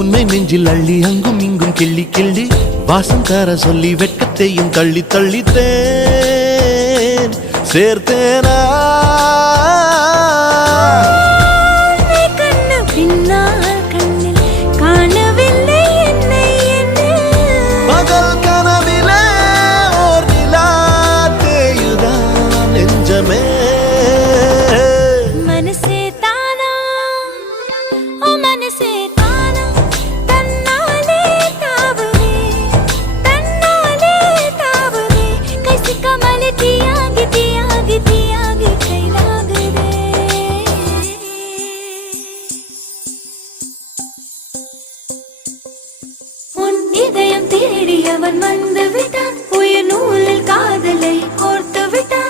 உன்னை நெஞ்சில் அள்ளி அங்கும் இங்கும் கிள்ளி கிள்ளி வாசம் தர சொல்லி வெட்கத்தையும் தள்ளி தள்ளித்தேன் சேர்த்தேனா பகல் கனவிலே ஓர் நிலா தேயுதான் நெஞ்சமே இதயம் தேடியவன் வந்து விட்டான் உயிர் நூலில் காதலை கோர்த்து விட்டான்